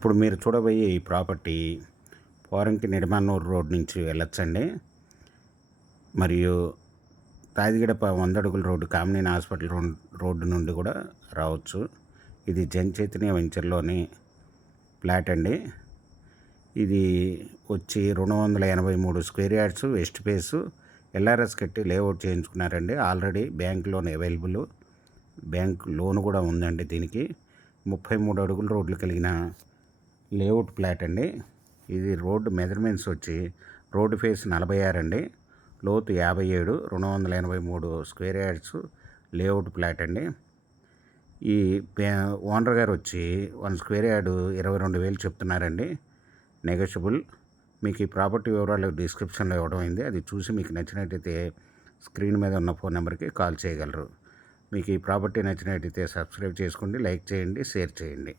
ఇప్పుడు మీరు చూడబోయే ఈ ప్రాపర్టీ పోరంకి నిడమన్నూరు రోడ్ నుంచి వెళ్ళొచ్చండి. మరియు తాదిగడప 100 అడుగుల రోడ్డు కామినేని హాస్పిటల్ రోడ్డు నుండి కూడా రావచ్చు. ఇది జన్ చైతన్య వెంచర్లోని ఫ్లాట్ అండి. ఇది వచ్చి 283 square yards, west face, LRS కట్టి లేఅవుట్ చేయించుకున్నారండి. Already bank loan available, bank loan కూడా ఉందండి. దీనికి 33 అడుగుల రోడ్లు కలిగిన లేఅవుట్ ఫ్లాట్ అండి. ఇది రోడ్డు మెజర్మెంట్స్ వచ్చి రోడ్డు ఫేస్ 46 అండి, లోతు 57, 283 స్క్వేర్ యార్డ్స్ లేఅవుట్ ఫ్లాట్ అండి. ఈ ఓనర్ గారు వచ్చి 1 స్క్వేర్ యార్డు 22,000 చెప్తున్నారండి, నెగోషియబుల్. మీకు ఈ ప్రాపర్టీ వివరాలు డిస్క్రిప్షన్లో ఇవ్వడం అయింది. అది చూసి మీకు నచ్చినట్టయితే స్క్రీన్ మీద ఉన్న ఫోన్ నెంబర్కి కాల్ చేయగలరు. మీకు ఈ ప్రాపర్టీ నచ్చినట్టయితే సబ్స్క్రైబ్ చేసుకోండి, లైక్ చేయండి, షేర్ చేయండి.